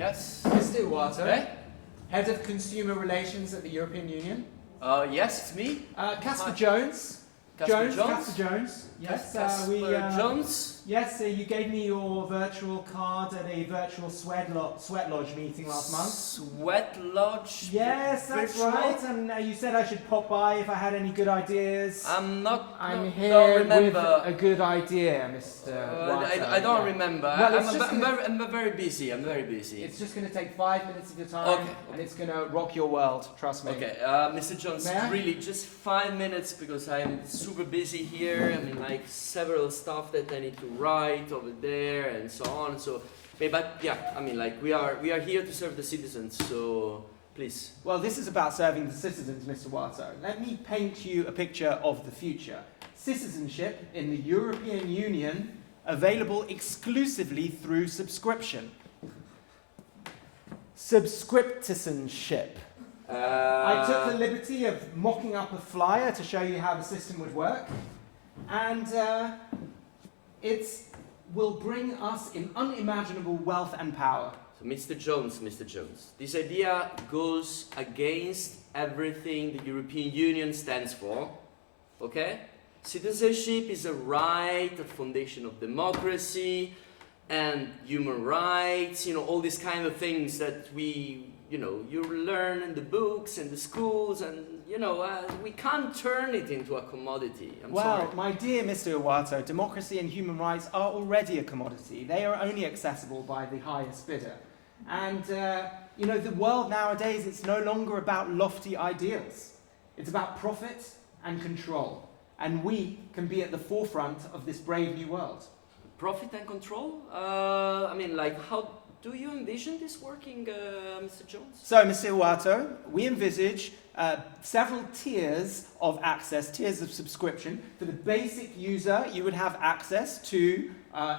Yes. Mr. Uwato, Okay. Head of Consumer Relations at the European Union. Yes, it's me. Casper Jones. Casper Jones. Yes, Casper Jones. Yes, you gave me your virtual card at a virtual sweat lodge meeting last month. Sweat lodge? Yes, that's virtual? right. And you said I should pop by if I had any good ideas. I'm here with remember. a good idea, Mr. I don't remember. Well, I'm very busy. I'm very busy. It's just going to take 5 minutes of your time, Okay. and it's going to rock your world. Trust me. Okay, Mr. Jones, May I? really just 5 minutes because I'm super busy here. I mean, like several stuff that I need to write over there and so on. So, but yeah, I mean, like we are here to serve the citizens. So please. Well, this is about serving the citizens, Mr. Watto. Let me paint you a picture of the future. Citizenship in the European Union, available exclusively through subscription. Subscriptisanship. I took the liberty of mocking up a flyer to show you how the system would work. And it will bring us in unimaginable wealth and power. So Mr. Jones, this idea goes against everything the European Union stands for, okay? Citizenship is a right, a foundation of democracy and human rights, you know, all these kind of things that you learn in the books and the schools, and we can't turn it into a commodity. I'm sorry. My dear Mr. Uwato, democracy and human rights are already a commodity. They are only accessible by the highest bidder. And, the world nowadays, it's no longer about lofty ideals. It's about profit and control. And we can be at the forefront of this brave new world. Profit and control? How do you envision this working, Mr. Jones? So, Mr. Uwato, we envisage several tiers of access, tiers of subscription. For the basic user, you would have access to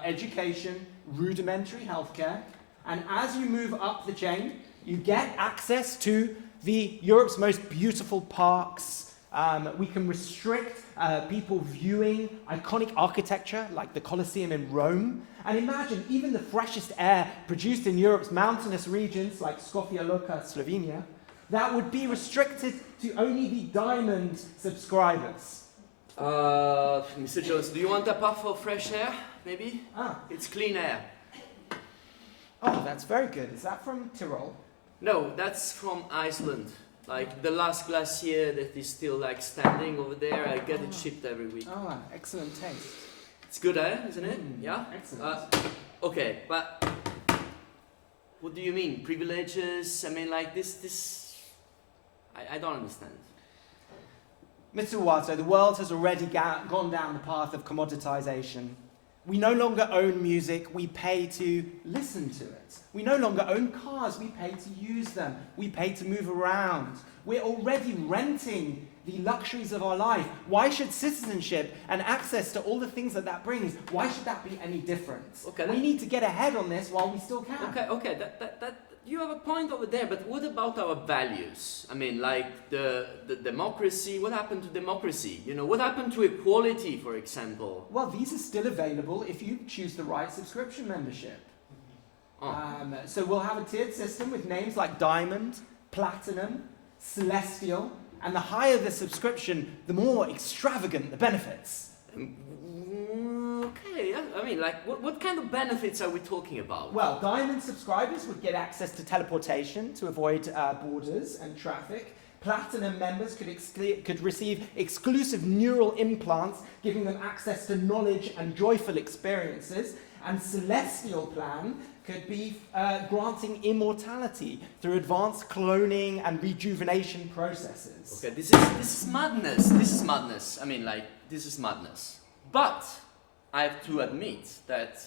education, rudimentary healthcare, and as you move up the chain, you get access to Europe's most beautiful parks. We can restrict people viewing iconic architecture like the Colosseum in Rome. And imagine even the freshest air produced in Europe's mountainous regions like Skopje Luka, Slovenia, that would be restricted to only the diamond subscribers. Mr. Jones, do you want a puff of fresh air, maybe? It's clean air. Oh, that's very good. Is that from Tyrol? No, that's from Iceland. Like the last glacier that is still like standing over there, I get it shipped every week. Oh, excellent taste. It's good, isn't it? Yeah? Excellent. Okay, but what do you mean? Privileges? I mean, like this I don't understand. Mr. Uwato, the world has already gone down the path of commoditization. We no longer own music, we pay to listen to it. We no longer own cars, we pay to use them. We pay to move around. We're already renting the luxuries of our life. Why should citizenship and access to all the things that brings, why should that be any different? Okay, we need to get ahead on this while we still can. Okay, that you have a point over there, but what about our values? I mean, like the democracy, what happened to democracy? What happened to equality, for example? Well, these are still available if you choose the right subscription membership. So we'll have a tiered system with names like Diamond, Platinum, Celestial, and the higher the subscription, the more extravagant the benefits. Okay, I mean, like, what kind of benefits are we talking about? Well, Diamond subscribers would get access to teleportation to avoid borders and traffic. Platinum members could receive exclusive neural implants, giving them access to knowledge and joyful experiences. And Celestial plan could be granting immortality through advanced cloning and rejuvenation processes. Okay, this is madness. This is madness. I mean, like, this is madness. But I have to admit that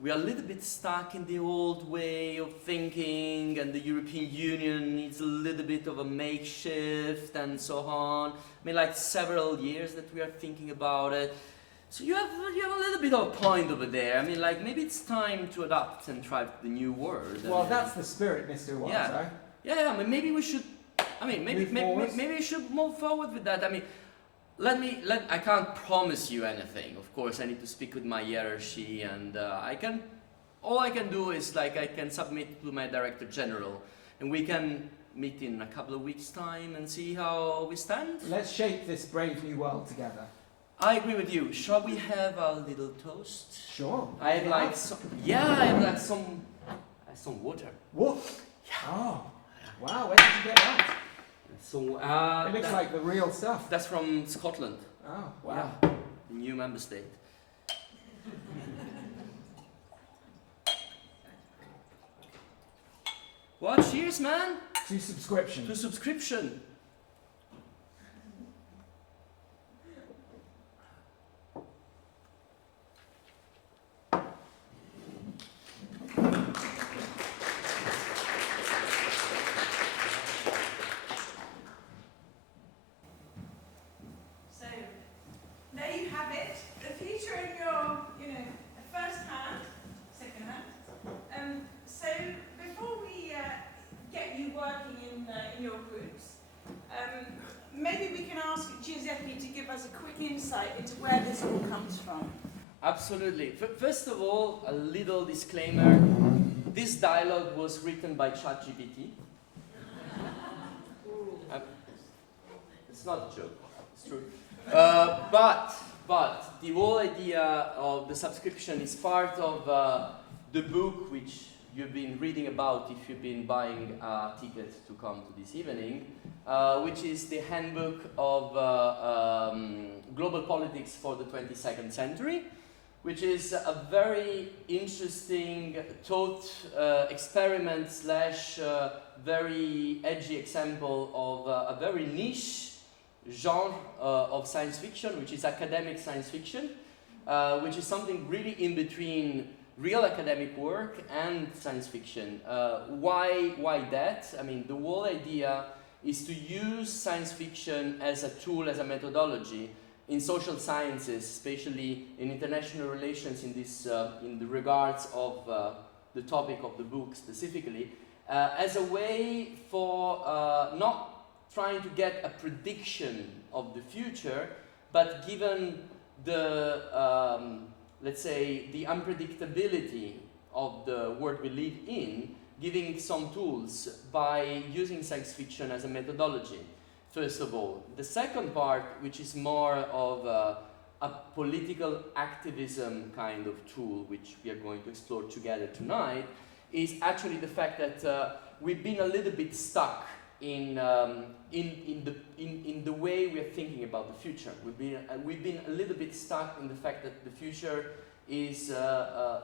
we are a little bit stuck in the old way of thinking, and the European Union needs a little bit of a makeshift and so on. I mean, like several years that we are thinking about it. So you have a little bit of a point over there. I mean, like maybe it's time to adapt and try the new world. Well, that's the spirit, Mr. Uwato. Yeah. I mean, maybe we should. I mean, maybe we should move forward with that. I mean, I can't promise you anything. Of course, I need to speak with my hierarchy, and I can all I can do is like I can submit to my director general, and we can meet in a couple of weeks' time and see how we stand. Let's shape this brave new world together. I agree with you. Shall we have a little toast? Sure. I have like some. Yeah, I have like some water. What? Yeah. Oh, wow. Where did you get that? So It looks like the real stuff. that's from Scotland. Oh, wow. Yeah, the new member state. What? Cheers, man! To subscription. To subscription. So there you have it. The future in your, first hand, second hand. So before we get you working in your groups, maybe we can ask Giuseppe to give us a quick insight into where this all comes from. Absolutely. First of all, a little disclaimer. This dialogue was written by ChatGPT. It's not a joke. It's true. But the whole idea of the subscription is part of the book which you've been reading about if you've been buying a ticket to come to this evening, which is the handbook of global politics for the 22nd century, which is a very interesting thought experiment slash very edgy example of a very niche genre of science fiction, which is academic science fiction, which is something really in between real academic work and science fiction. Why that? I mean, the whole idea is to use science fiction as a tool, as a methodology in social sciences, especially in international relations in the regards of the topic of the book specifically, as a way for not trying to get a prediction of the future, but given the, let's say, the unpredictability of the world we live in, giving some tools by using science fiction as a methodology, first of all. The second part, which is more of a political activism kind of tool, which we are going to explore together tonight, is actually the fact that we've been a little bit stuck in the way we are thinking about the future. We've been a little bit stuck in the fact that the future is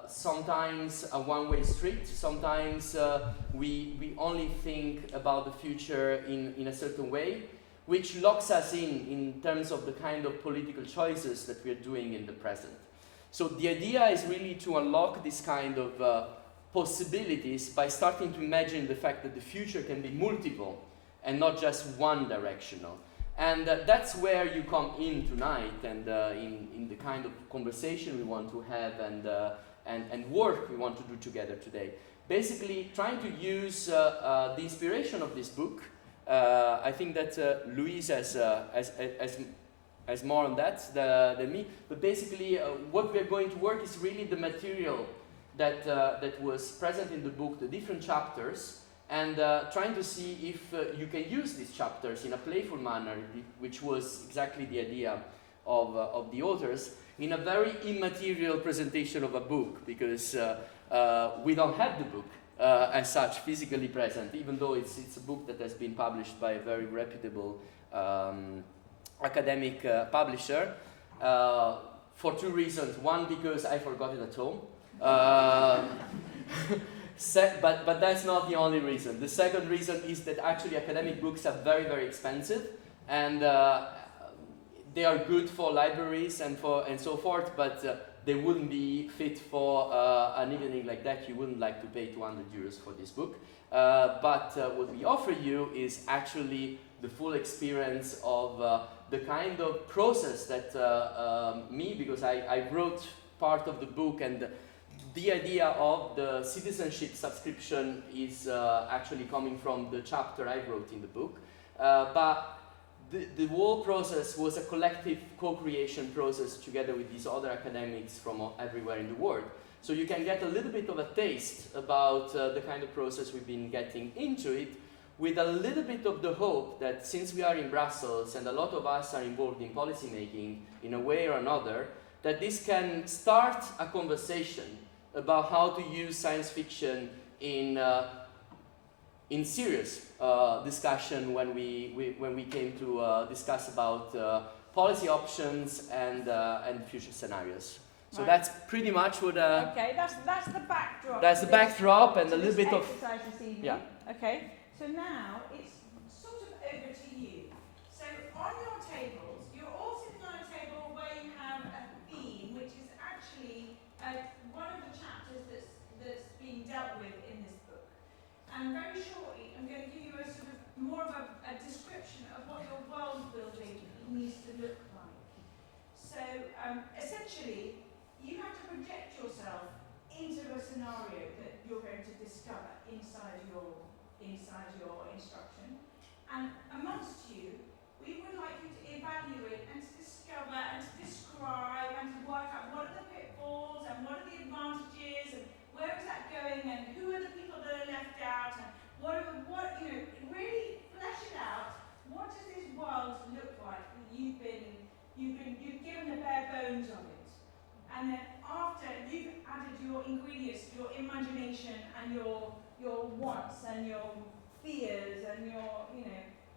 sometimes a one-way street. Sometimes we only think about the future in a certain way, which locks us in terms of the kind of political choices that we are doing in the present. So the idea is really to unlock this kind of possibilities by starting to imagine the fact that the future can be multiple and not just one directional. And that's where you come in tonight, and in the kind of conversation we want to have and work we want to do together today. Basically, trying to use the inspiration of this book. I think that Louise has more on that than me. But basically, what we are going to work is really the material that was present in the book, the different chapters, and trying to see if you can use these chapters in a playful manner, which was exactly the idea of the authors, in a very immaterial presentation of a book, because we don't have the book as such physically present, even though it's a book that has been published by a very reputable academic publisher, for two reasons. One, because I forgot it at home. But that's not the only reason. The second reason is that actually academic books are very, very expensive, and they are good for libraries and so forth, but they wouldn't be fit for an evening like that. You wouldn't like to pay 200 euros for this book. But what we offer you is actually the full experience of the kind of process that because I wrote part of the book, and the idea of the citizenship subscription is actually coming from the chapter I wrote in the book. But the whole process was a collective co-creation process together with these other academics from everywhere in the world. So you can get a little bit of a taste about the kind of process we've been getting into it, with a little bit of the hope that since we are in Brussels and a lot of us are involved in policy making in a way or another, that this can start a conversation about how to use science fiction in serious discussion when we came to discuss about policy options and future scenarios. So Right. that's pretty much what. Okay, that's the backdrop. That's the backdrop and a to little this bit of. exercise this evening. Yeah. Okay. So now it's sort of over to you. So on your tables, you're all sitting on a table where you have a theme, which is actually one of the chapters that's being dealt with in this book. And very shortly, I'm going to give you a sort of more of a description of what your world building needs to look like. So essentially, you have to project yourself into a scenario that you're going to discover inside your instruction. And amongst you, we would like you to evaluate and to discover and to describe and to work out what are the pitfalls and what are the advantages and where is that going and who are the people that are left out and what really flesh it out. What does this world look like that you've given the bare bones of it? And then after you've added your ingredients, your imagination and your wants and your fears and your,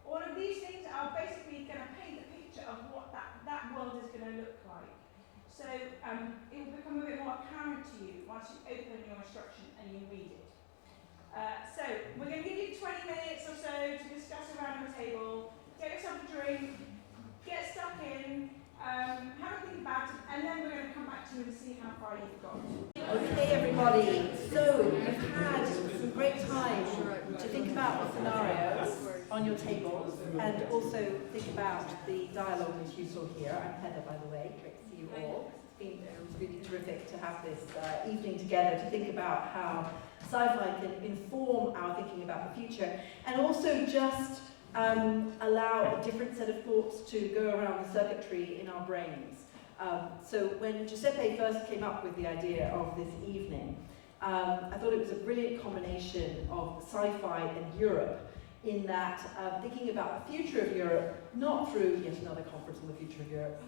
all of these things are basically going to paint a picture of what that world is going to look like. So it will become a bit more apparent to you once you open your instruction and you read it. So we're going to give you 20 minutes or so to discuss around your table, get yourself a drink, get stuck in, have a think about it, and then we're going to come back to you and see how far you've got. Okay, everybody. So you've had some great time to think about the scenarios on your tables, and also think about the dialogue that you saw here. I'm Heather, by the way. Great to see you all. It's been really terrific to have this evening together to think about how sci-fi can inform our thinking about the future, and also just allow a different set of thoughts to go around the circuitry in our brains. So when Giuseppe first came up with the idea of this evening, I thought it was a brilliant combination of sci-fi and Europe, in that thinking about the future of Europe, not through yet another conference on the future of Europe,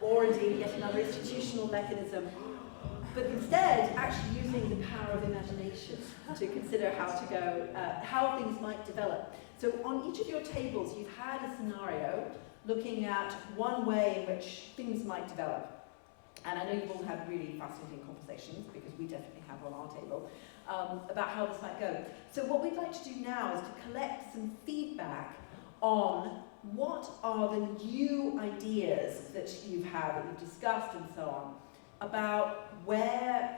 or indeed yet another institutional mechanism, but instead actually using the power of imagination to consider how to go, how things might develop. So on each of your tables, you've had a scenario looking at one way in which things might develop. And I know you've all had really fascinating conversations, because we definitely have on our table, about how this might go. So what we'd like to do now is to collect some feedback on what are the new ideas that you've had, that you've discussed and so on, about where,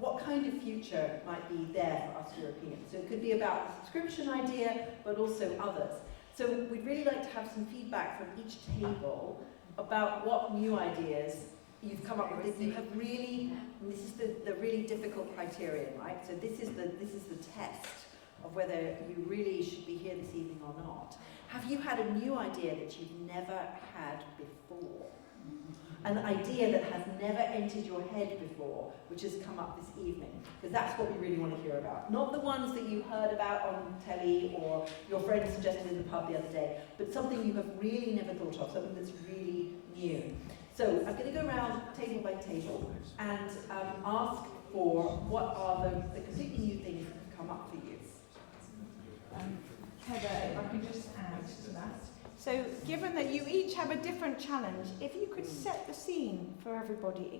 what kind of future might be there for us Europeans. So it could be about the subscription idea, but also others. So we'd really like to have some feedback from each table about what new ideas you've come up with. You have really, and this is the really difficult criterion, right? So this is the test of whether you really should be here this evening or not. Have you had a new idea that you've never had before? An idea that has never entered your head before, which has come up this evening? Because that's what we really want to hear about. Not the ones that you heard about on telly or your friend suggested in the pub the other day, but something you have really never thought of, something that's really new. So I'm going to go around table by table and ask for what are the completely new things that have come up for you. Heather, if I could just add to that. So given that you each have a different challenge, if you could set the scene for everybody,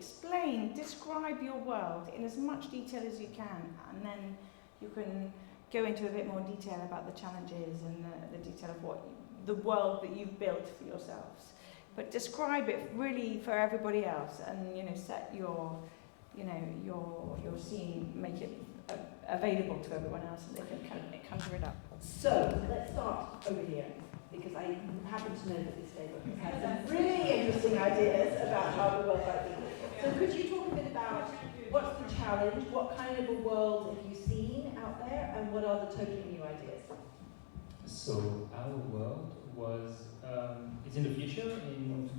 describe your world in as much detail as you can, and then you can go into a bit more detail about the challenges and the detail of the world that you've built for yourselves. But describe it really for everybody else, and set your scene, make it available to everyone else, and they can conjure it up. So let's start over here, because I happen to know that this table has some really interesting ideas about how the world might be. So could you talk a bit about what's the challenge, what kind of a world have you seen out there, and what are the totally new ideas? So our world was, it's in the future, in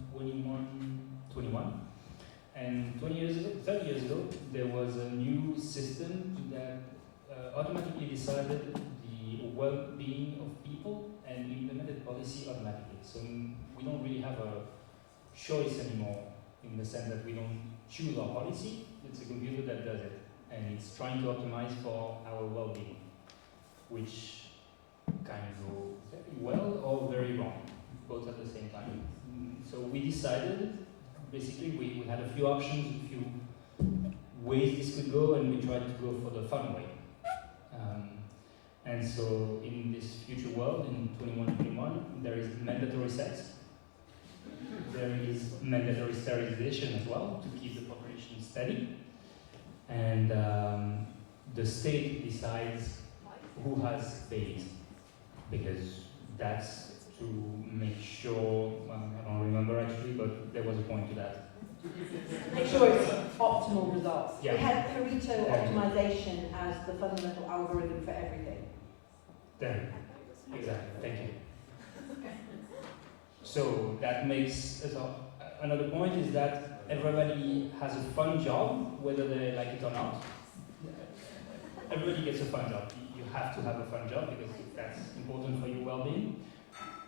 21, And 30 years ago, there was a new system that automatically decided the well-being of people and implemented policy automatically. So we don't really have a choice anymore in the sense that we don't choose our policy. It's a computer that does it, and it's trying to optimize for our well-being, which can go very well or very wrong, both at the same time. So we decided, basically we had a few options, a few ways this could go, and we tried to go for the fun way. And so in this future world, in 21, there is mandatory sex. There is mandatory sterilization as well to keep the population steady. And the state decides who has babies, because that's to make sure, I don't remember actually, but there was a point to that. Make sure it's optimal results. Yeah. We had Pareto optimization as the fundamental algorithm for everything. There, exactly, thank you. So that makes, another point is that everybody has a fun job, whether they like it or not. Everybody gets a fun job. You have to have a fun job because that's important for your well-being.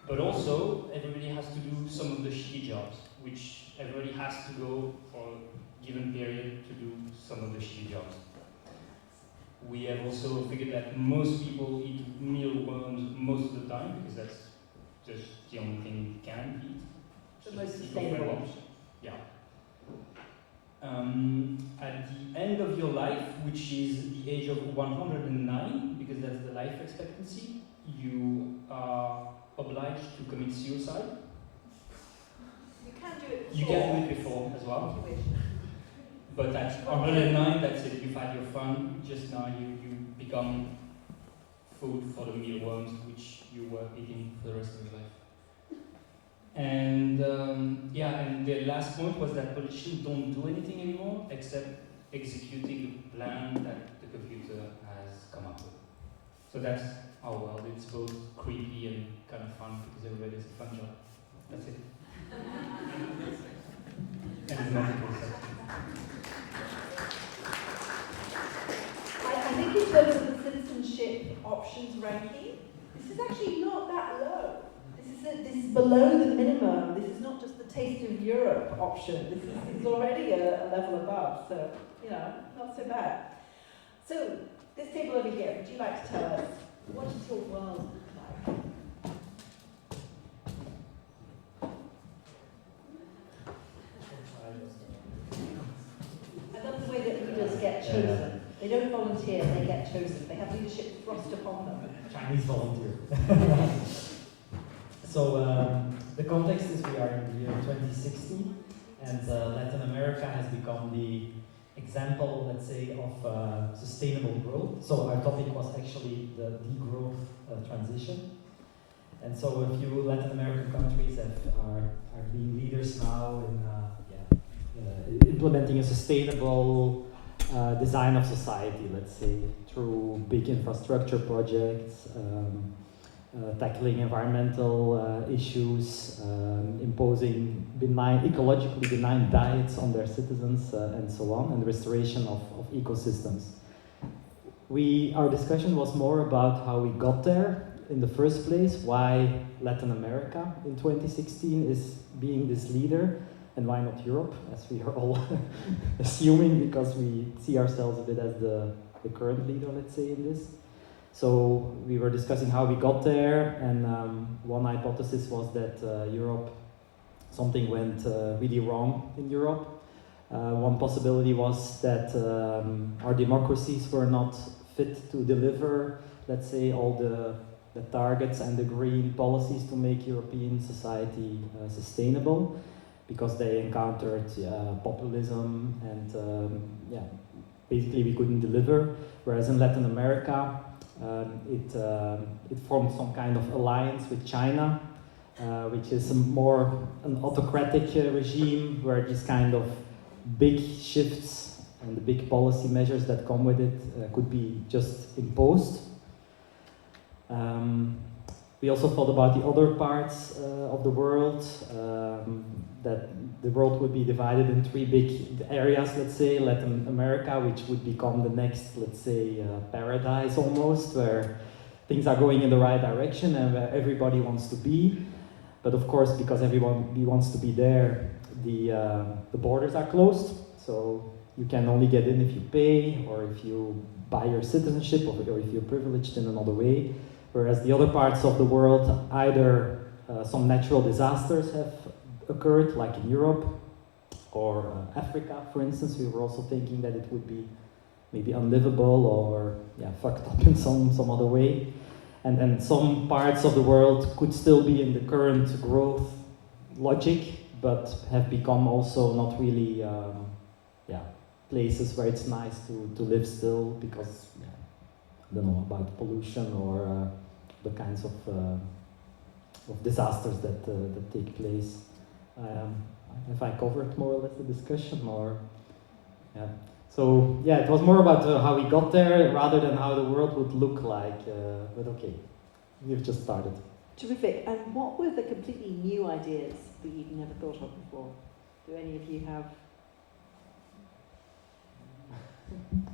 But also, everybody has to do some of the shitty jobs, which everybody has to go for a given period to do some of the shitty jobs. We have also figured that most people eat mealworms most of the time because that's just the only thing we can eat. The most sustainable. Yeah. At the end of your life, which is the age of 109, because that's the life expectancy, you are obliged to commit suicide. You can do it before. You can do it before as well. If you wish. But at 109, that's it. You've had your fun. Just now you become food for the mealworms, which you were eating for the rest of your life. And and the last point was that politicians don't do anything anymore except executing the plan that the computer has come up with. So that's our world. It's both creepy and kind of fun because everybody has a fun job. That's it. And the magical section. I think in terms of the citizenship options ranking, this is actually not that low. This is below the minimum. This is not just the taste of Europe option. This is already a level above. So, not so bad. So, this table over here, would you like to tell us, what does your world look like? I love the way that leaders get chosen. They don't volunteer, they get chosen. They have leadership thrust upon them. Chinese volunteer. So the context is we are in the year 2060, and Latin America has become the example, let's say, of sustainable growth. So our topic was actually the degrowth transition. And so a few Latin American countries are being leaders now in implementing a sustainable design of society, let's say, through big infrastructure projects, tackling environmental issues, imposing ecologically benign diets on their citizens, and so on, and restoration of ecosystems. Our discussion was more about how we got there in the first place, why Latin America in 2016 is being this leader, and why not Europe, as we are all assuming, because we see ourselves a bit as the current leader, let's say, in this. So we were discussing how we got there, and one hypothesis was that something went really wrong in Europe. One possibility was that our democracies were not fit to deliver, let's say, all the targets and the green policies to make European society sustainable, because they encountered populism and basically we couldn't deliver. Whereas in Latin America, it formed some kind of alliance with China, which is more an autocratic regime where these kind of big shifts and the big policy measures that come with it could be just imposed. We also thought about the other parts of the world that the world would be divided in three big areas, let's say, Latin America, which would become the next, let's say, paradise almost, where things are going in the right direction and where everybody wants to be. But of course, because everyone wants to be there, the borders are closed, so you can only get in if you pay or if you buy your citizenship or if you're privileged in another way. Whereas the other parts of the world, either some natural disasters have occurred, like in Europe or Africa, for instance. We were also thinking that it would be maybe unlivable or fucked up in some other way. And some parts of the world could still be in the current growth logic, but have become also not really places where it's nice to live still because, I don't know, about pollution or the kinds of disasters that take place. Have I covered more or less the discussion, or So it was more about how we got there rather than how the world would look like. But okay, we've just started. Terrific. And what were the completely new ideas that you'd never thought of before? Do any of you have?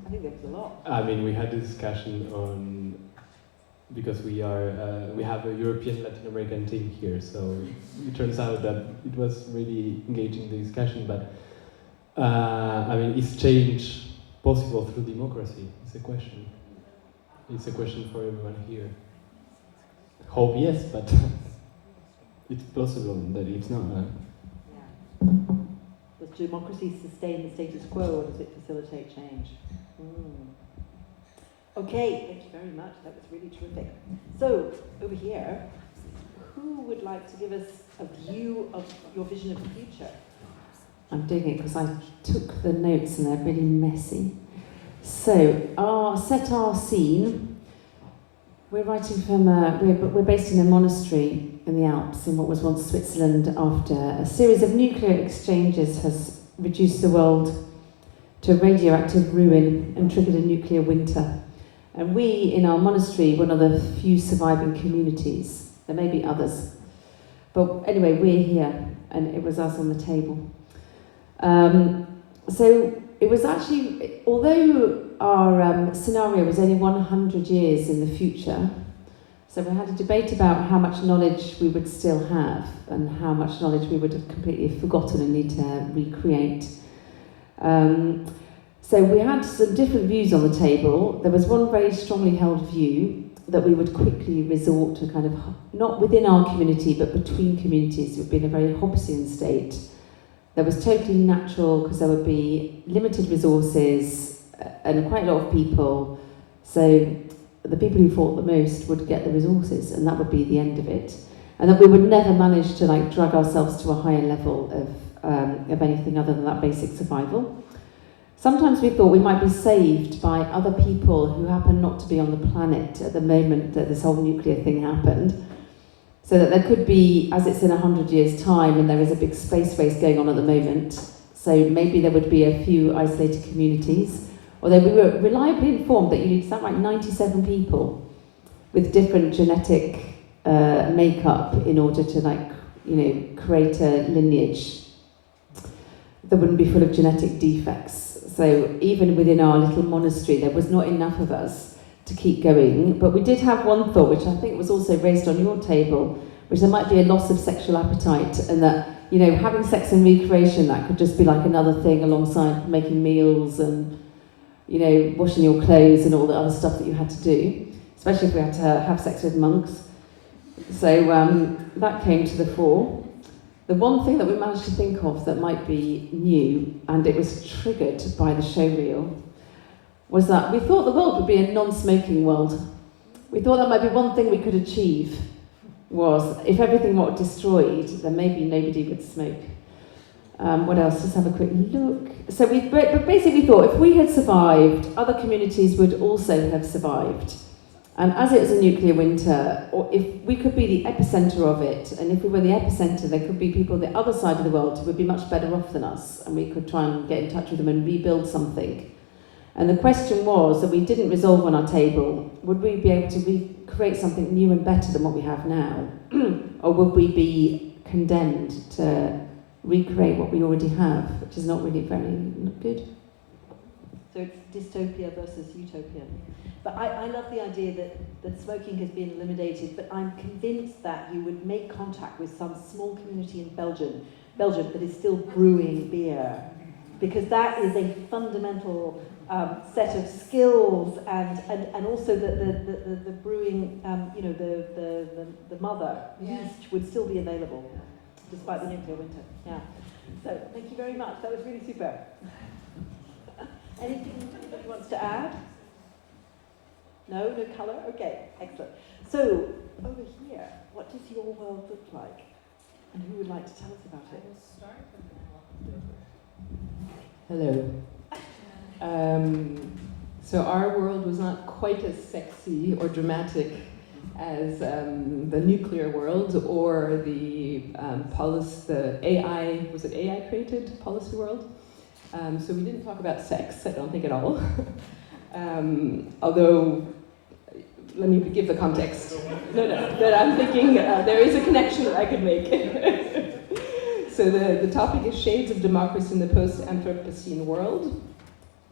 I think there was a lot. I mean, we had a discussion on, because we have a European Latin American team here, so it turns out that it was really engaging the discussion, but I mean, is change possible through democracy? It's a question. It's a question for everyone here. Hope yes, but it's possible that it's not. Does democracy sustain the status quo, or does it facilitate change? Okay, thank you very much. That was really terrific. So, over here, who would like to give us a view of your vision of the future? I'm doing it because I took the notes and they're really messy. So, set our scene. We're writing from we're based in a monastery in the Alps in what was once Switzerland, after a series of nuclear exchanges has reduced the world to a radioactive ruin and triggered a nuclear winter. And we, in our monastery, one of the few surviving communities. There may be others. But anyway, we're here, and it was us on the table. So it was actually, although our scenario was only 100 years in the future, so we had a debate about how much knowledge we would still have and how much knowledge we would have completely forgotten and need to recreate. So we had some different views on the table. There was one very strongly held view that we would quickly resort to kind of, not within our community, but between communities. It would be in a very Hobbesian state. That was totally natural because there would be limited resources and quite a lot of people. So the people who fought the most would get the resources, and that would be the end of it. And that we would never manage to drag ourselves to a higher level of anything other than that basic survival. Sometimes we thought we might be saved by other people who happen not to be on the planet at the moment that this whole nuclear thing happened. So that there could be, as it's in 100 years' time, and there is a big space race going on at the moment, so maybe there would be a few isolated communities. Although we were reliably informed that you need something like 97 people with different genetic makeup in order to create a lineage that wouldn't be full of genetic defects. So even within our little monastery, there was not enough of us to keep going. But we did have one thought, which I think was also raised on your table, which there might be a loss of sexual appetite, and that, having sex and recreation, that could just be like another thing alongside making meals and, washing your clothes and all the other stuff that you had to do, especially if we had to have sex with monks. So that came to the fore. The one thing that we managed to think of that might be new, and it was triggered by the showreel, was that we thought the world would be a non-smoking world. We thought that might be one thing we could achieve, was if everything were destroyed, then maybe nobody would smoke. What else? Let's have a quick look. So we basically thought if we had survived, other communities would also have survived. And as it was a nuclear winter, or if we could be the epicenter of it, and if we were the epicenter, there could be people on the other side of the world who would be much better off than us, and we could try and get in touch with them and rebuild something. And the question was, that we didn't resolve on our table, would we be able to recreate something new and better than what we have now? Or would we be condemned to recreate what we already have, which is not really very good. So it's dystopia versus utopia. But I love the idea that smoking has been eliminated, but I'm convinced that you would make contact with some small community in Belgium that is still brewing beer, because that is a fundamental set of skills, and also the brewing, the mother yeast would still be available, despite the nuclear winter. Yeah. So thank you very much. That was really super. Anything anybody wants to add? No colour? Okay, excellent. So, over here, what does your world look like? And who would like to tell us about it? Hello. So our world was not quite as sexy or dramatic as the nuclear world or the AI, was it AI created policy world? So we didn't talk about sex, I don't think at all. Although, let me give the context. But I'm thinking there is a connection that I could make. So the topic is Shades of Democracy in the Post-Anthropocene World.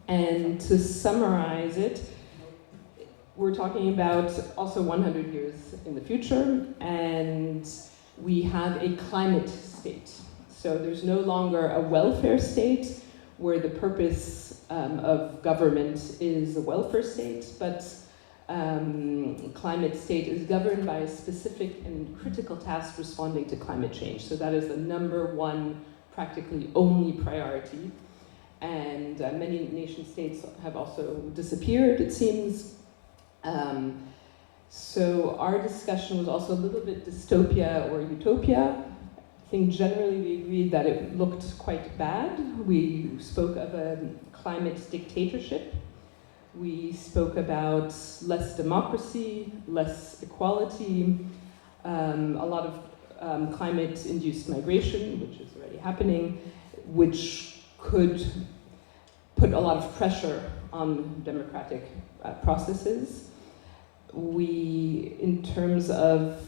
And to summarize it, we're talking about also 100 years in the future, and we have a climate state. So there's no longer a welfare state where the purpose of government is a welfare state, but climate state is governed by a specific and critical task responding to climate change. So that is the number one, practically only priority. And many nation states have also disappeared, it seems. So our discussion was also a little bit dystopia or utopia. I think generally we agreed that it looked quite bad. We spoke of a climate dictatorship. We spoke about less democracy, less equality, a lot of climate-induced migration, which is already happening, which could put a lot of pressure on democratic processes. We, in terms of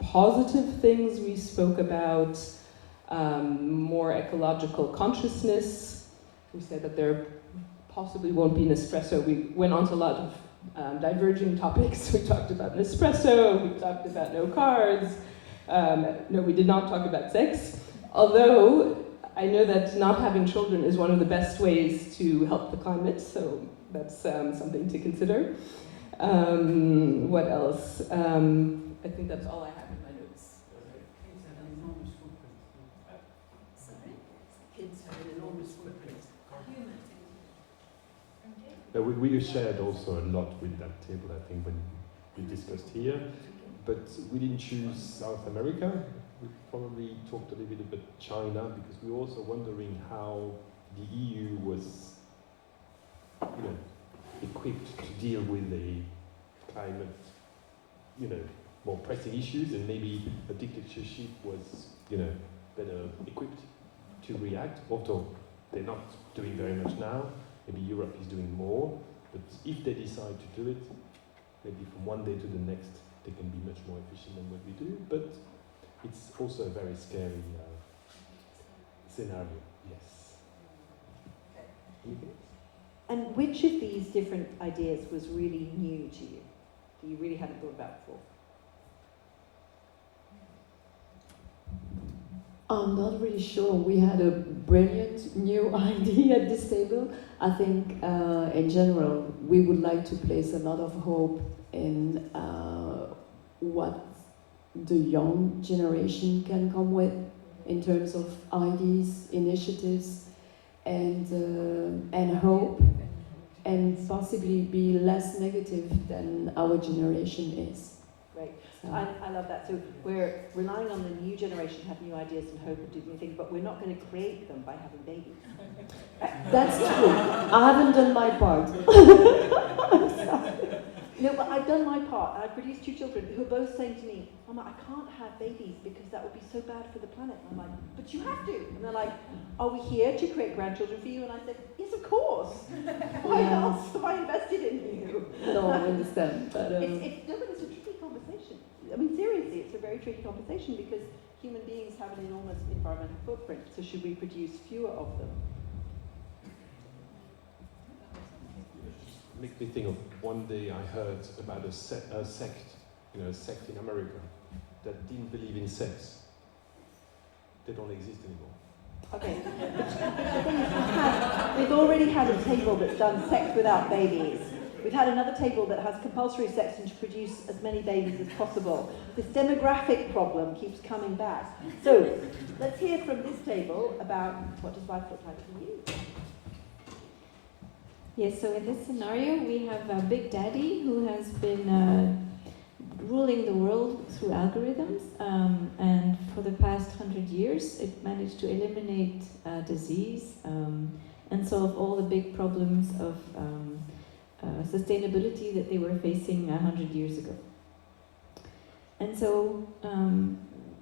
positive things, we spoke about more ecological consciousness. We said that there possibly won't be Nespresso. We went on to a lot of diverging topics. We talked about Nespresso, we talked about no cars. No, we did not talk about sex. Although, I know that not having children is one of the best ways to help the climate, so that's something to consider. What else? I think that's all I have in my notes. Kids have an enormous footprint. Sorry? Kids have an enormous footprint. We shared also a lot with that table, I think, when we discussed here. But we didn't choose South America. We probably talked a little bit about China, because we were also wondering how the EU was, equipped to deal with the climate, more pressing issues, and maybe a dictatorship was, better equipped to react. Although they're not doing very much now. Maybe Europe is doing more, but if they decide to do it, maybe from one day to the next, they can be much more efficient than what we do. But it's also a very scary scenario. Yes. Okay. And which of these different ideas was really new to you, that you really hadn't thought about before? I'm not really sure. We had a brilliant new idea at this table. I think in general, we would like to place a lot of hope in what the young generation can come with in terms of ideas, initiatives, and hope, and possibly be less negative than our generation is. Great. I love that. So we're relying on the new generation to have new ideas and hope and do new things, but we're not going to create them by having babies. That's true. I haven't done my part. No, but I've done my part. I produced 2 children who are both saying to me, Mama, I can't have babies because that would be so bad for the planet. And I'm like, but you have to. And they're like, are we here to create grandchildren for you? And I said, yes, of course. Why else have I invested in you? No, I understand. But, no, but it's a tricky conversation. I mean, seriously, it's a very tricky conversation because human beings have an enormous environmental footprint, so should we produce fewer of them? Makes me think of one day I heard about a sect, a sect in America that didn't believe in sex. They don't exist anymore. Okay. The thing is, we've already had a table that's done sex without babies. We've had another table that has compulsory sex and to produce as many babies as possible. This demographic problem keeps coming back. So let's hear from this table about what does life look like for you? Yes, so in this scenario, we have a Big Daddy who has been ruling the world through algorithms, and for the past 100 years, it managed to eliminate disease and solve all the big problems of sustainability that they were facing 100 years ago. And so,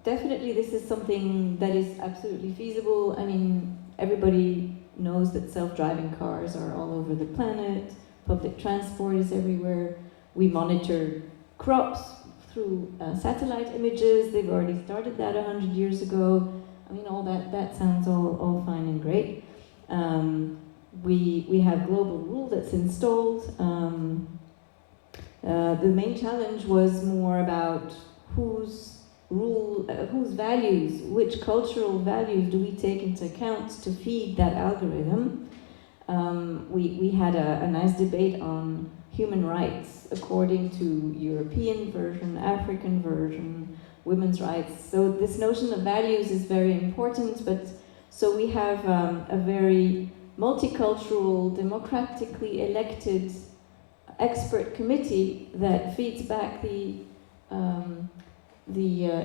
definitely this is something that is absolutely feasible. I mean, everybody knows that self-driving cars are all over the planet, public transport is everywhere, we monitor crops through satellite images, they've already started that 100 years ago. I mean, all that sounds all fine and great. We have global rule that's installed. The main challenge was more about whose values, which cultural values do we take into account to feed that algorithm. We had a nice debate on human rights according to European version, African version, women's rights. So this notion of values is very important, but so we have a very multicultural, democratically elected expert committee that feeds back the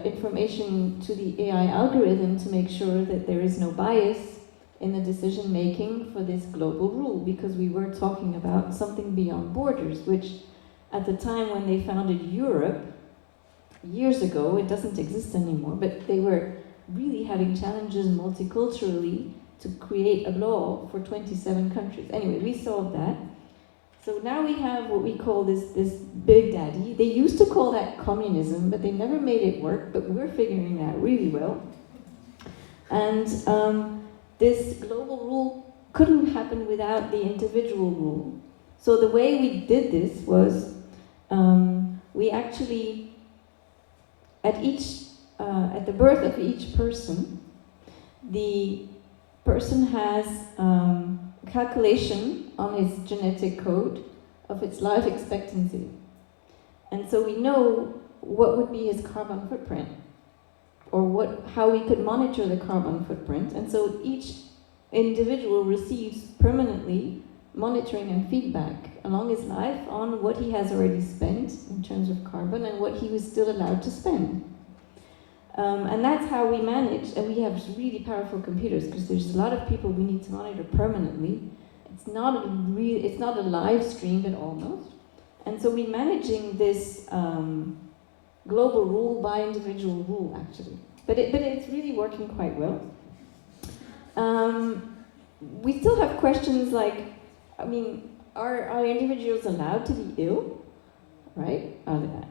information to the AI algorithm to make sure that there is no bias in the decision making for this global rule, because we were talking about something beyond borders, which at the time when they founded Europe, years ago, it doesn't exist anymore, but they were really having challenges multiculturally to create a law for 27 countries. Anyway, we solved that. So now we have what we call this Big Daddy. They used to call that communism, but they never made it work, but we're figuring it out really well. And this global rule couldn't happen without the individual rule. So the way we did this was we actually, at the birth of each person, the person has calculation on his genetic code of its life expectancy. And so we know what would be his carbon footprint, or how we could monitor the carbon footprint. And so each individual receives permanently monitoring and feedback along his life on what he has already spent in terms of carbon and what he was still allowed to spend. And that's how we manage, and we have really powerful computers because there's a lot of people we need to monitor permanently. It's not a live stream, but almost. And so we're managing this global rule by individual rule, actually. But it's really working quite well. We still have questions like, I mean, are individuals allowed to be ill? Right?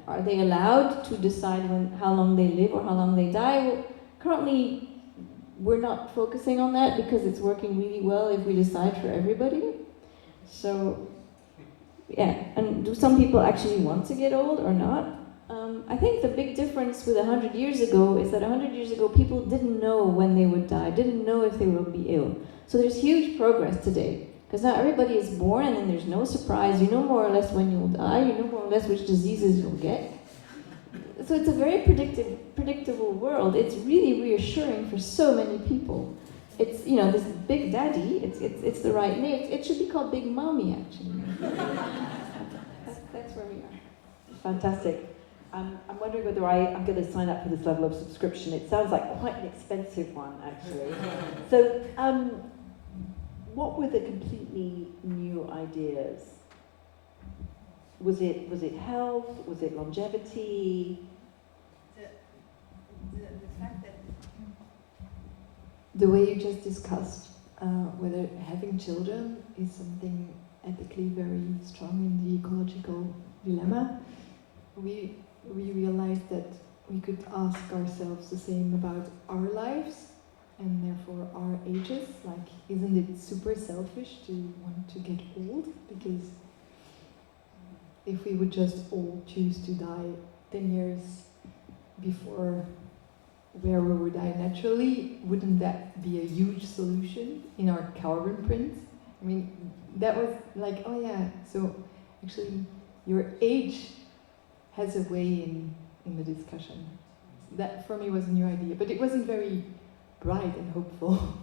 Are they allowed to decide how long they live or how long they die? Well, currently, we're not focusing on that because it's working really well if we decide for everybody. So, yeah. And do some people actually want to get old or not? I think the big difference with 100 years ago is that 100 years ago, people didn't know when they would die, didn't know if they would be ill. So there's huge progress today. Because now everybody is born and then there's no surprise. You know more or less when you'll die. You know more or less which diseases you'll get. So it's a very predictable world. It's really reassuring for so many people. It's, this Big Daddy, it's the right name. It should be called Big Mommy, actually. That's where we are. Fantastic. I'm wondering whether I'm going to sign up for this level of subscription. It sounds like quite an expensive one, actually. So, what were the completely new ideas? Was it health? Was it longevity? The fact that the way you just discussed, whether having children is something ethically very strong in the ecological dilemma, we realized that we could ask ourselves the same about our lives and therefore our ages. Like, isn't it super selfish to want to get old? Because if we would just all choose to die 10 years before where we would die naturally, wouldn't that be a huge solution in our carbon print? I mean, that was like, oh yeah, so actually your age has a way in the discussion. That for me was a new idea, but it wasn't very bright and hopeful.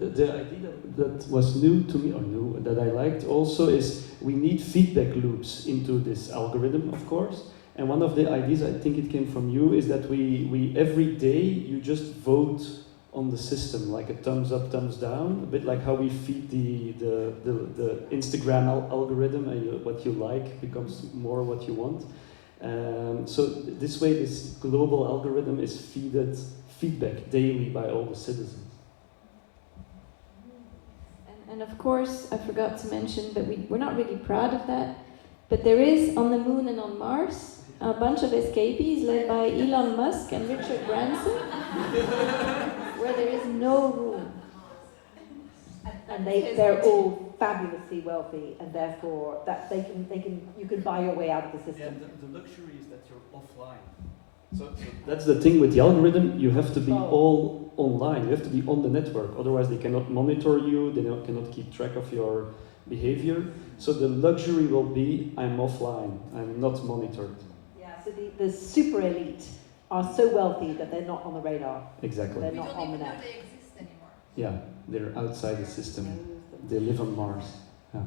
The idea that was new to me, or new, that I liked also, is we need feedback loops into this algorithm, of course. And one of the ideas, I think it came from you, is that we every day you just vote on the system, like a thumbs up, thumbs down, a bit like how we feed the Instagram algorithm, and what you like becomes more what you want. So this way, this global algorithm is feedback daily by all the citizens. And of course, I forgot to mention that we're not really proud of that, but there is on the moon and on Mars a bunch of escapees led by Elon Musk and Richard Branson, where there is no rule. And they're all fabulously wealthy, and therefore that you can buy your way out of the system. Yeah, the luxury is that you're offline. So that's the thing with the algorithm. You have to be all online. You have to be on the network. Otherwise, they cannot monitor you. They cannot keep track of your behavior. So the luxury will be, I'm offline. I'm not monitored. Yeah. So the super elite are so wealthy that they're not on the radar. Exactly. They're not on the net. They exist anymore. Yeah, they're outside the system. They live on Mars. Yeah.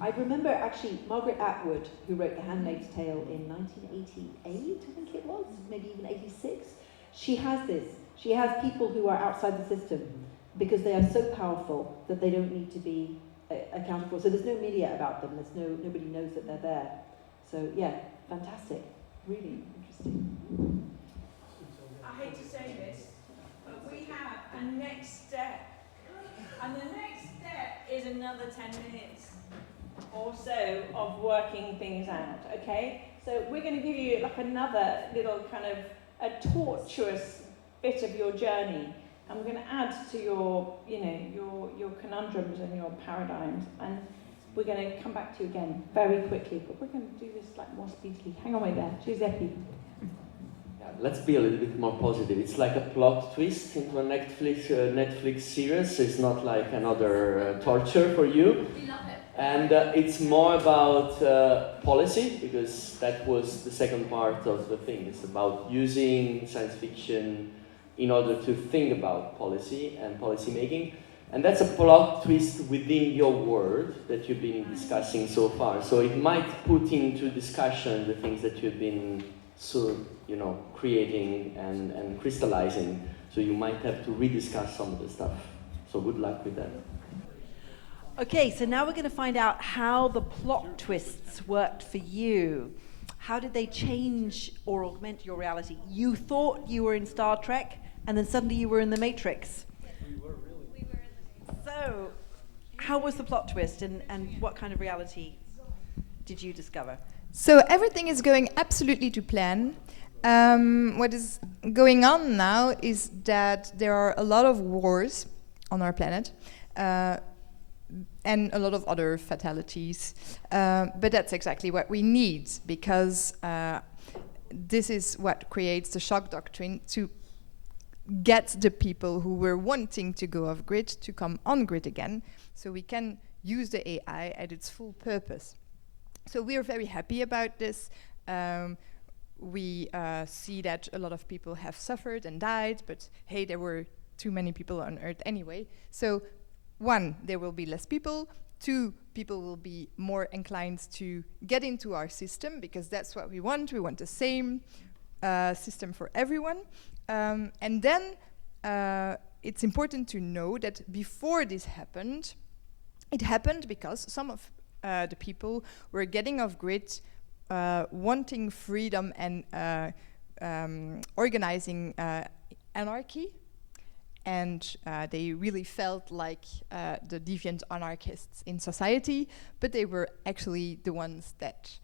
I remember actually Margaret Atwood, who wrote The Handmaid's Tale in 1988, I think it was, maybe even 86. She has this. She has people who are outside the system because they are so powerful that they don't need to be accounted for. So there's no media about them. Nobody knows that they're there. So yeah, fantastic. Really interesting. I hate to say this, but we have a next step. And the next step is another 10 minutes or so of working things out, okay? So we're going to give you like another little kind of a tortuous bit of your journey, and we're going to add to your, your conundrums and your paradigms, and we're going to come back to you again very quickly, but we're going to do this like more speedily. Hang on right there, Giuseppe. Let's be a little bit more positive. It's like a plot twist into a Netflix series. It's not like another torture for you. We love it. And it's more about policy, because that was the second part of the thing. It's about using science fiction in order to think about policy and policy making. And that's a plot twist within your world that you've been discussing so far. So it might put into discussion the things that you've been creating and crystallizing. So you might have to rediscuss some of the stuff. So good luck with that. Okay, so now we're going to find out how the plot twists worked for you. How did they change or augment your reality? You thought you were in Star Trek, and then suddenly you were in the Matrix. we were really. So, how was the plot twist, and what kind of reality did you discover? So everything is going absolutely to plan. What is going on now is that there are a lot of wars on our planet, and a lot of other fatalities. But that's exactly what we need, because this is what creates the shock doctrine to get the people who were wanting to go off grid to come on grid again, so we can use the AI at its full purpose. So we are very happy about this. We see that a lot of people have suffered and died, but hey, there were too many people on Earth anyway. So 1, there will be less people. 2, people will be more inclined to get into our system, because that's what we want. We want the same system for everyone. And then it's important to know that before this happened, it happened because some of the people were getting off grid, wanting freedom and organizing anarchy, and they really felt like the deviant anarchists in society, but they were actually the ones that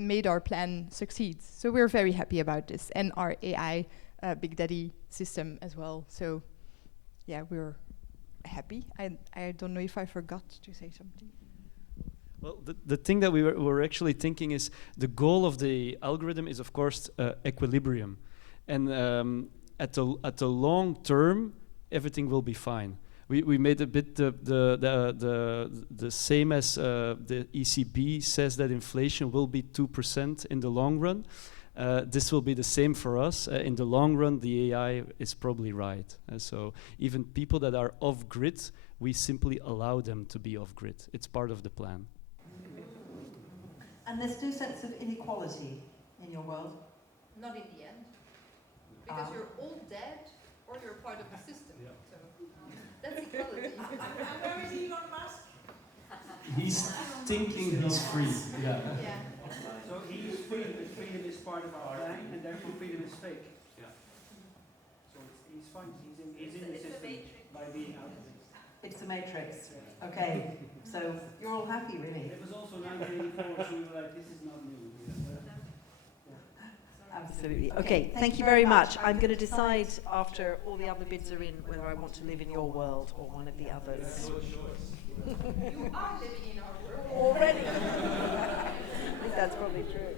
made our plan succeed. So we're very happy about this, and our AI Big Daddy system as well. So yeah, we're happy. I don't know if I forgot to say something. Well, the thing that we were actually thinking is the goal of the algorithm is, of course, equilibrium. And at the long term, everything will be fine. We made a bit the same as the ECB says that inflation will be 2% in the long run. This will be the same for us. In the long run, the AI is probably right. So even people that are off-grid, we simply allow them to be off-grid. It's part of the plan. And there's no sense of inequality in your world? Not in the end. Because you're all dead or you're part of the system. Yeah. So that's equality. And where is Elon Musk? He's thinking he's free. Yeah. So he is free, but freedom is part of our plan, and therefore freedom is fake. Yeah. So he's fine. He's in the system by being out of it. It's a matrix. Okay, so you're all happy, really. It was also 1984, so we were like, this is not new. Absolutely. Okay, thank you very much. I'm going to decide after all the other bids are in whether I want to live in your world or one of the others. You are living in our world already. I think that's probably true.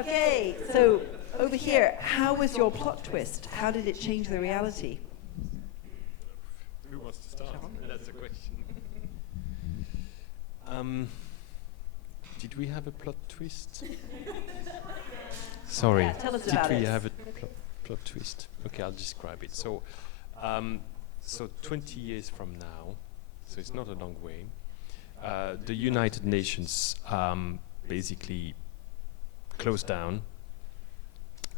Okay, so over here, how was your plot twist? How did it change the reality? Who wants to start? That's a question. Did we have a plot twist? Sorry. Yeah, tell us about Did we it. have a plot twist? Okay, I'll describe it. So 20 years from now, so it's not a long way, the United Nations basically closed down,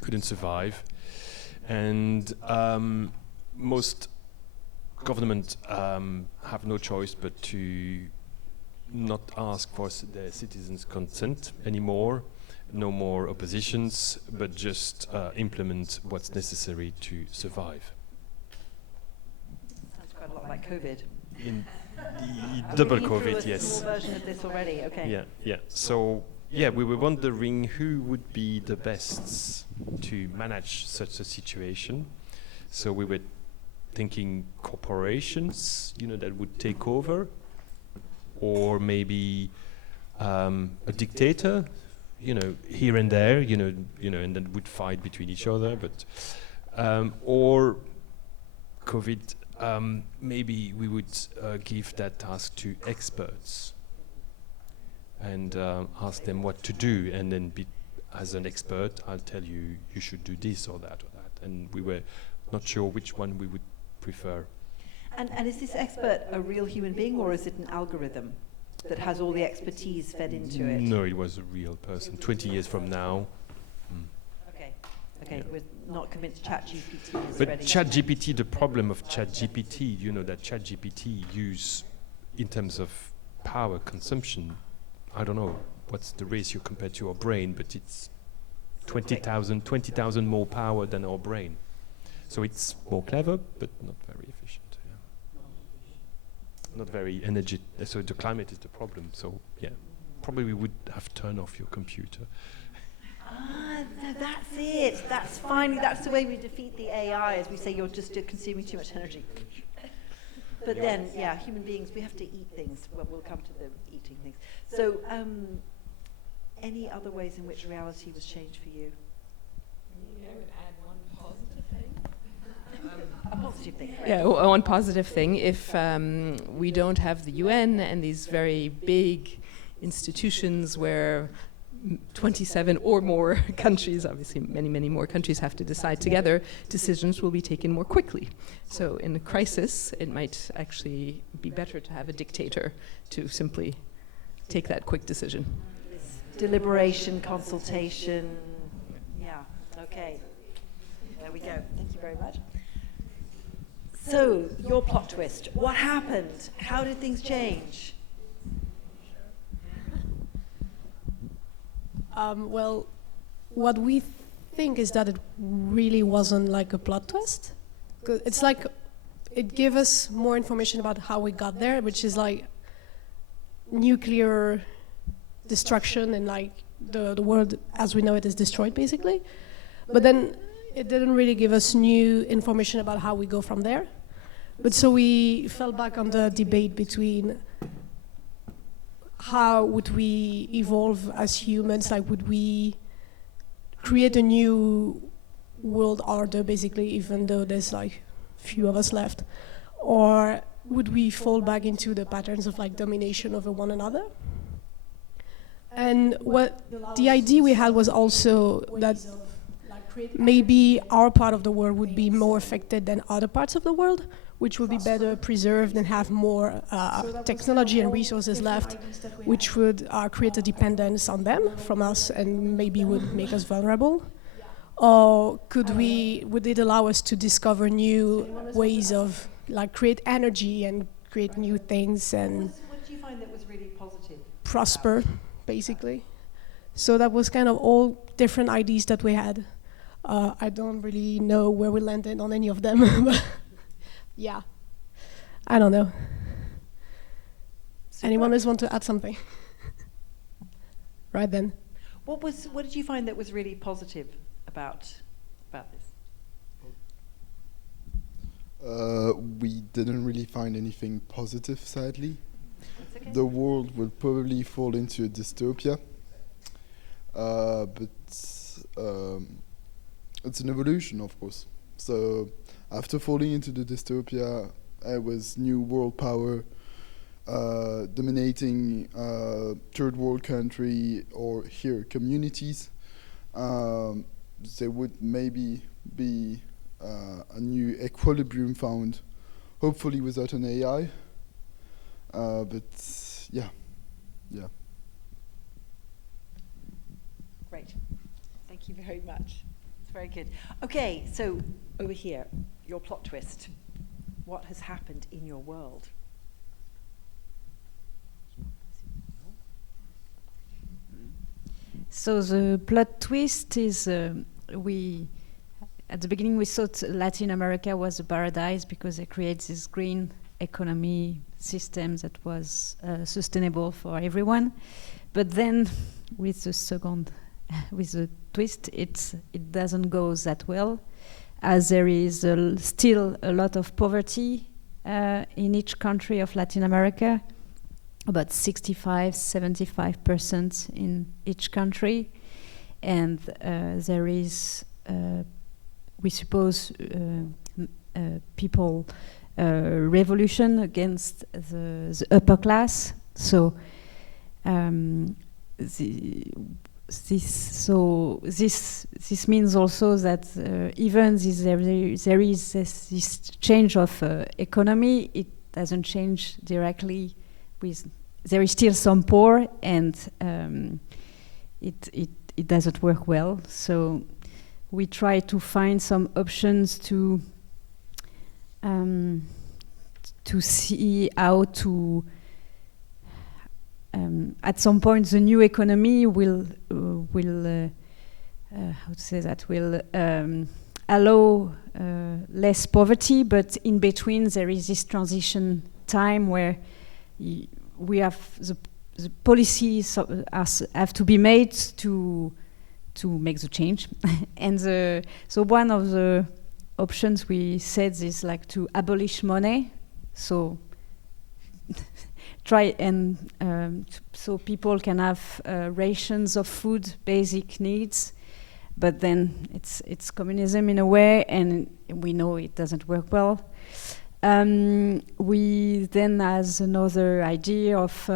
couldn't survive, and most governments have no choice but to not ask for their citizens' consent anymore, no more oppositions, but just implement what's necessary to survive. Sounds quite a lot like COVID. In double COVID, yes. Small version of this already. Okay. Yeah, yeah. So yeah, we were wondering who would be the best to manage such a situation. So we were thinking corporations, that would take over, or maybe a dictator, here and there, and then would fight between each other, but or COVID. Maybe we would give that task to experts and ask them what to do, and then as an expert, I'll tell you, you should do this or that or that. And we were not sure which one we would prefer. And is this expert a real human being, or is it an algorithm that has all the expertise fed into it? No, it was a real person. 20 years from now. Okay, we're not convinced ChatGPT is but ready. ChatGPT, the problem of ChatGPT, that ChatGPT use in terms of power consumption, I don't know what's the ratio compared to our brain, but it's 20,000 more power than our brain. So it's more clever, but not very efficient. Yeah. Not very energy. So the climate is the problem. So yeah, probably we would have turned off your computer. No, that's it. That's finally, that's the way we defeat the AI, as we say you're consuming too much energy. But then, yeah, human beings, we have to eat things. Well, we'll come to the eating things. So, any other ways in which reality was changed for you? I would add one positive thing. A positive thing. Right? Yeah, one positive thing. If we don't have the UN and these very big institutions where 27 or more countries, obviously many more countries have to decide together, decisions will be taken more quickly. So in a crisis, it might actually be better to have a dictator to simply take that quick decision. Deliberation, consultation. Yeah, okay. There we go. Thank you very much. So, your plot twist. What happened? How did things change? Well, what we think is that it really wasn't like a plot twist. It's like it gave us more information about how we got there, which is like nuclear destruction and like the world as we know it is destroyed, basically. But then it didn't really give us new information about how we go from there. But so we fell back on the debate between how would we evolve as humans, like would we create a new world order, basically, even though there's like few of us left, or would we fall back into the patterns of like domination over one another? And what the idea we had was also that maybe our part of the world would be more affected than other parts of the world, which would be better preserved and have more technology and resources left, which would create a dependence on them from us and maybe would make us vulnerable. Or would it allow us to discover new ways of like create energy and create new things and what did you find that was really positive? Prosper, basically. So that was kind of all different ideas that we had. I don't really know where we landed on any of them, but yeah, I don't know. Anyone else want to add something? Right then. What did you find that was really positive about this? We didn't really find anything positive, sadly. That's okay. The world will probably fall into a dystopia, but it's an evolution, of course. So after falling into the dystopia, it was new world power dominating third world country or here communities. There would maybe be a new equilibrium found, hopefully without an AI. But yeah. Great. Thank you very much. It's very good. Okay, so over here, your plot twist. What has happened in your world? So the plot twist is at the beginning we thought Latin America was a paradise because it creates this green economy system that was sustainable for everyone. But then with the twist, it doesn't go that well, as there is still a lot of poverty in each country of Latin America, about 65-75% in each country, and there is, we suppose, people revolution against the upper class. So this means also that even there is this change of economy, it doesn't change directly with. There is still some poor, and it doesn't work well. So we try to find some options to see how to. At some point, the new economy will how to say that, will allow less poverty, but in between there is this transition time where we have the policies have to be made to make the change. And so one of the options we said is like to abolish money, so try and so people can have rations of food, basic needs, but then it's communism in a way, and we know it doesn't work well. We then has another idea of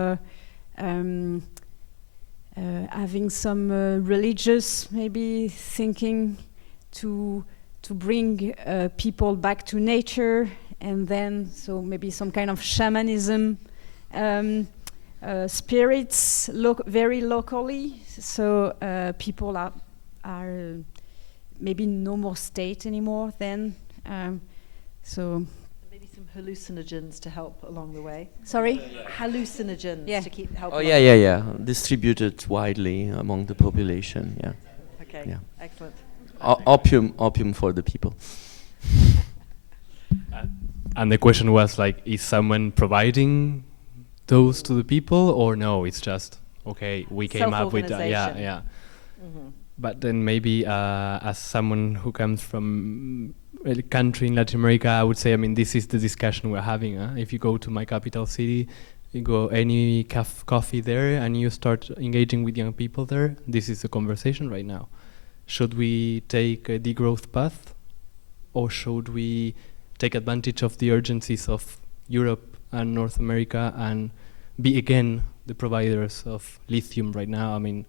having some religious maybe thinking to bring people back to nature, and then so maybe some kind of shamanism. Spirits very locally, so people are maybe no more state anymore then. So maybe some hallucinogens to help along the way. Sorry? Hallucinogens to keep help. Oh yeah. Distributed widely among the population. Yeah. Okay. Yeah. Excellent. Opium for the people. And the question was like, is someone providing those to the people, or no? It's just okay, we came up with Self-organization. But then maybe as someone who comes from a country in Latin America, I would say, I mean, this is the discussion we're having. If you go to my capital city, you go any coffee there and you start engaging with young people there, this is the conversation right now. Should we take a degrowth path, or should we take advantage of the urgencies of Europe and North America and be again the providers of lithium right now? I mean,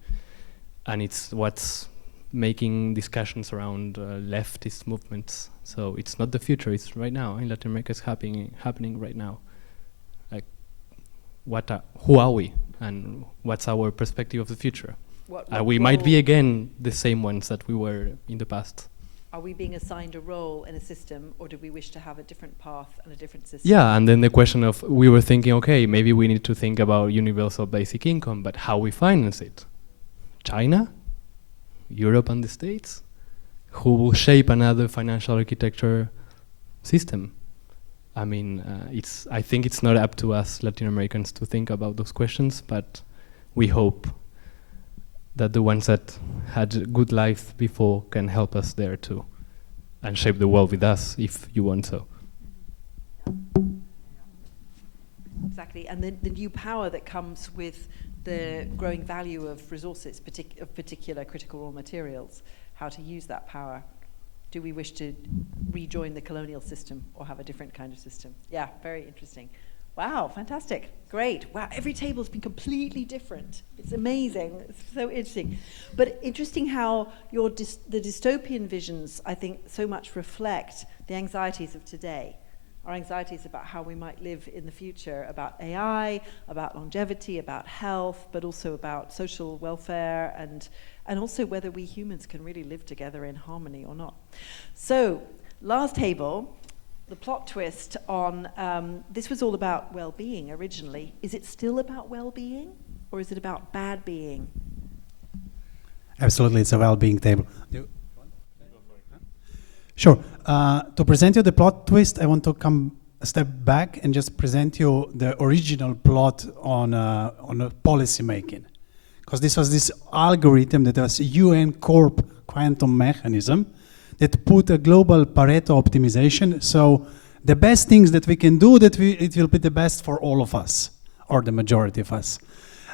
and it's what's making discussions around leftist movements. So it's not the future, it's right now. In Latin America, it's happening right now. Like, who are we? And what's our perspective of the future? We might be again the same ones that we were in the past. Are we being assigned a role in a system, or do we wish to have a different path and a different system? Yeah, and then the question of, we were thinking, okay, maybe we need to think about universal basic income, but how we finance it? China? Europe and the States? Who will shape another financial architecture system? I mean, I think it's not up to us Latin Americans to think about those questions, but we hope that the ones that had a good life before can help us there too, and shape the world with us, if you want so. Exactly, and the new power that comes with the growing value of resources, of particular critical raw materials, how to use that power. Do we wish to rejoin the colonial system or have a different kind of system? Yeah, very interesting. Wow, fantastic, great. Wow, every table's been completely different. It's amazing, it's so interesting. But interesting how the dystopian visions, I think, so much reflect the anxieties of today. Our anxieties about how we might live in the future, about AI, about longevity, about health, but also about social welfare, and also whether we humans can really live together in harmony or not. So, last table, the plot twist on, this was all about well-being originally. Is it still about well-being, or is it about bad being? Absolutely, it's a well-being table. Sure. To present you the plot twist, I want to come a step back and just present you the original plot on policy making. Because this was this algorithm that was UN Corp quantum mechanism that put a global Pareto optimization. So the best things that we can do, it will be the best for all of us, or the majority of us.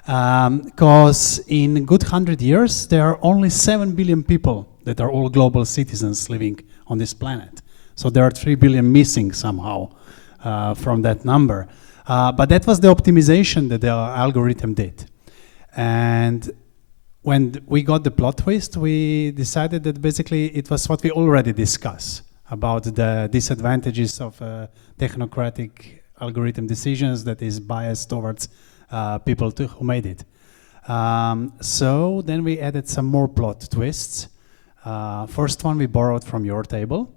Because in a good 100 years, there are only 7 billion people that are all global citizens living on this planet. So there are 3 billion missing somehow from that number. But that was the optimization that the algorithm did. And when we got the plot twist, we decided that basically it was what we already discussed about the disadvantages of technocratic algorithm decisions that is biased towards people who made it. So then we added some more plot twists. First one we borrowed from your table.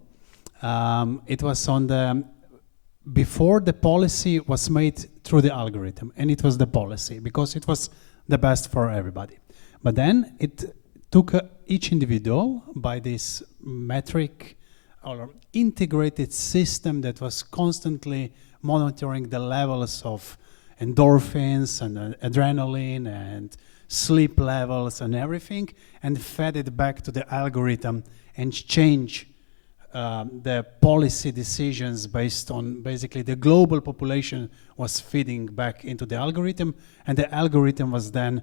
It was on the, before the policy was made through the algorithm, and it was the policy because it was the best for everybody. But then it took each individual by this metric or integrated system that was constantly monitoring the levels of endorphins and adrenaline and sleep levels and everything, and fed it back to the algorithm and change the policy decisions based on basically the global population was feeding back into the algorithm, and the algorithm was then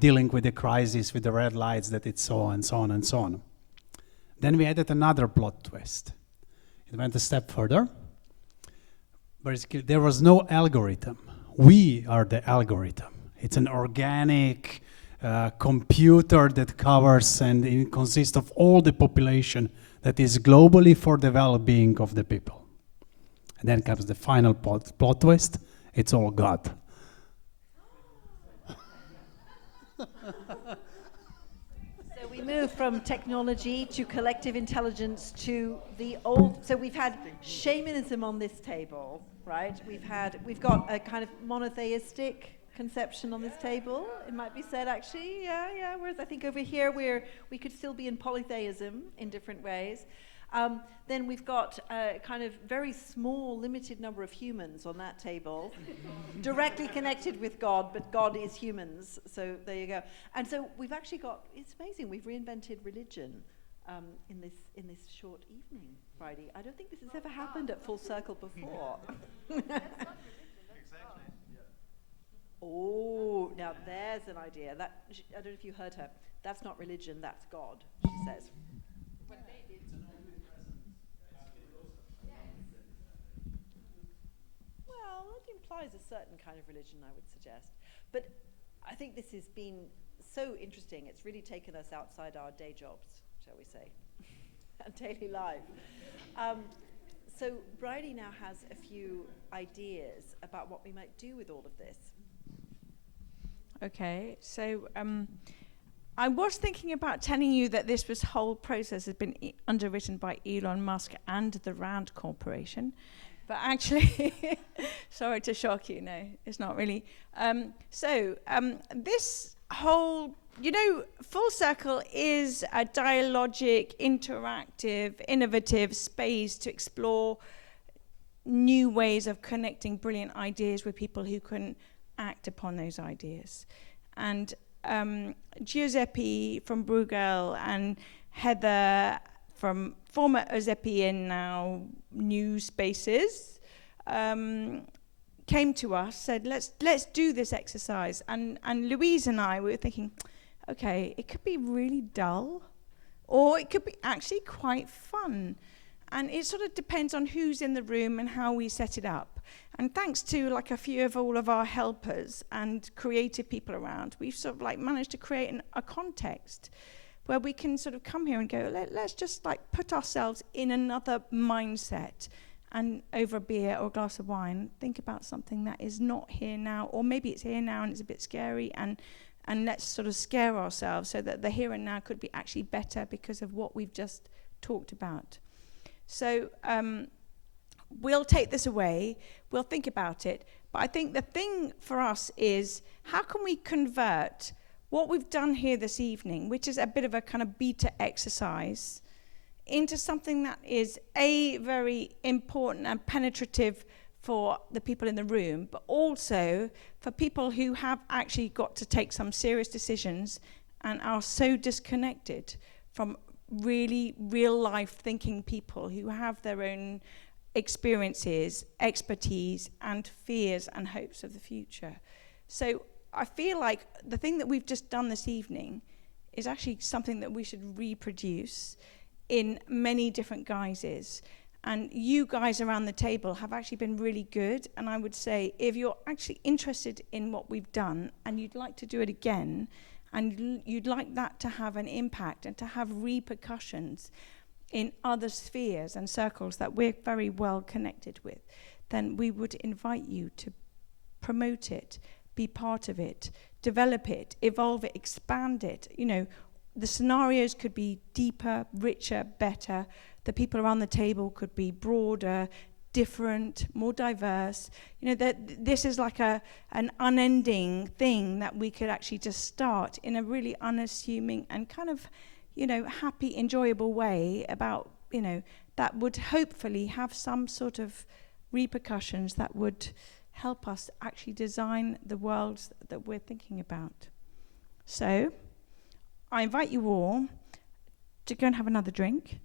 dealing with the crisis, with the red lights that it saw, and so on and so on. Then we added another plot twist. It went a step further. Basically, there was no algorithm. We are the algorithm. It's an organic computer that covers and it consists of all the population that is globally for the well-being of the people. And then comes the final plot twist. It's all God. So we move from technology to collective intelligence to the old. So we've had shamanism on this table, right? We've got a kind of monotheistic conception on this table. It might be said, actually, yeah. Whereas I think over here we could still be in polytheism in different ways. Then we've got a kind of very small, limited number of humans on that table, directly connected with God, but God is humans. So there you go. And so we've actually got, it's amazing, we've reinvented religion in this short evening, Friday. I don't think this has ever happened at Full Circle before. Oh, now there's an idea. I don't know if you heard her. That's not religion, that's God, she says. Well, it implies a certain kind of religion, I would suggest. But I think this has been so interesting. It's really taken us outside our day jobs, shall we say, and daily life. So Bridie now has a few ideas about what we might do with all of this. Okay, so I was thinking about telling you that this whole process has been underwritten by Elon Musk and the Rand Corporation, but actually, sorry to shock you, no, it's not really. This whole, Full Circle is a dialogic, interactive, innovative space to explore new ways of connecting brilliant ideas with people who can act upon those ideas. And Giuseppe from Bruegel and Heather from former Giuseppe and now New Spaces came to us, said, let's do this exercise. And Louise and I were thinking, okay, it could be really dull, or it could be actually quite fun. And it sort of depends on who's in the room and how we set it up. And thanks to a few of all of our helpers and creative people around, we've sort of managed to create a context where we can sort of come here and go, let's just put ourselves in another mindset, and over a beer or a glass of wine, think about something that is not here now, or maybe it's here now and it's a bit scary, and let's sort of scare ourselves so that the here and now could be actually better because of what we've just talked about. So we'll take this away, we'll think about it, but I think the thing for us is, how can we convert what we've done here this evening, which is a bit of a kind of beta exercise, into something that is very important and penetrative for the people in the room, but also for people who have actually got to take some serious decisions and are so disconnected from really real life thinking people who have their own experiences, expertise, and fears and hopes of the future. So I feel like the thing that we've just done this evening is actually something that we should reproduce in many different guises. And you guys around the table have actually been really good. And I would say, if you're actually interested in what we've done and you'd like to do it again, and you'd like that to have an impact and to have repercussions in other spheres and circles that we're very well connected with, then we would invite you to promote it, be part of it, develop it, evolve it, expand it. The scenarios could be deeper, richer, better. The people around the table could be broader, different, more diverse. This is like an unending thing that we could actually just start in a really unassuming and kind of, happy, enjoyable way about, that would hopefully have some sort of repercussions that would help us actually design the worlds that we're thinking about. So I invite you all to go and have another drink,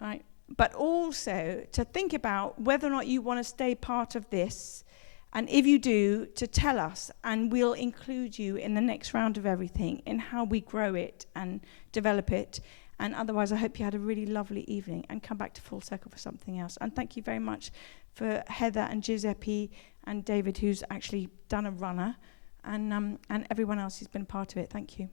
right? But also to think about whether or not you want to stay part of this, and if you do, to tell us, and we'll include you in the next round of everything, in how we grow it and develop it. And otherwise, I hope you had a really lovely evening, and come back to Full Circle for something else. And thank you very much for Heather and Giuseppe and David, who's actually done a runner, and everyone else who's been part of it. Thank you.